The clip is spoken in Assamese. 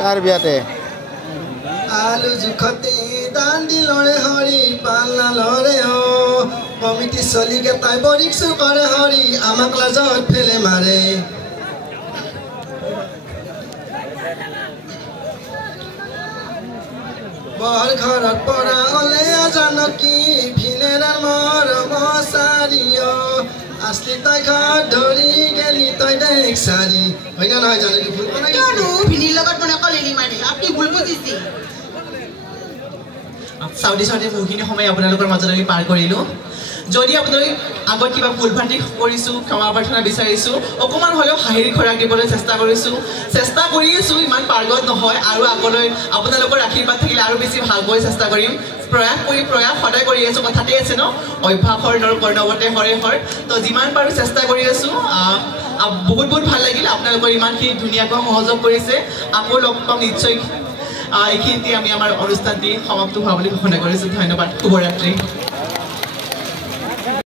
কাৰ বিয়াতে আলু জুখতে দান দিলৰে হৰি পালনা লৰে ও কমিটি চলিকে তাই বৰিকছো কৰে হৰি আমাক লাজত ফেলে মাৰে বৰ ঘৰত পৰা অলে জানকী ভিনেৰাৰ মৰম চাৰিও আসলি তাই ঘৰত ধৰি গেলি তই দেখ চাৰি হয় না নহয় জানকী ভুল কোনে কিয়নো ভিনিৰ লগত মনে কলেলি মানে আপুনি ভুল বুজিছে চাউদি বহুখিনি সময় আপোনালোকৰ মাজত আমি পাৰ কৰিলোঁ যদি আপোনালোকে আগত কিবা ভুল ভ্ৰান্তি কৰিছোঁ ক্ষমা প্ৰাৰ্থনা বিচাৰিছোঁ অকণমান হ'লেও হাঁহিৰ খোৰাক দিবলৈ চেষ্টা কৰি আছোঁ ইমান পাৰ্গত নহয় আৰু আগলৈ আপোনালোকৰ আশীৰ্বাদ থাকিলে আৰু বেছি ভালকৈ চেষ্টা কৰিম প্ৰয়াস সদায় কৰি আছোঁ কথাতে আছে ন অভ্যাসৰ নৰ কৰ্ণৱতে হৰে হৰ তো যিমান পাৰোঁ চেষ্টা কৰি আছোঁ বহুত ভাল লাগিল আপোনালোকৰ ইমানখিনি ধুনীয়াকৈ সহযোগ কৰিছে আকৌ লগ পাম নিশ্চয় এইখিনিতে আমি আমাৰ অনুষ্ঠানটি সমাপ্ত হোৱা বুলি ঘোষণা কৰিছোঁ ধন্যবাদ শুভৰাত্ৰি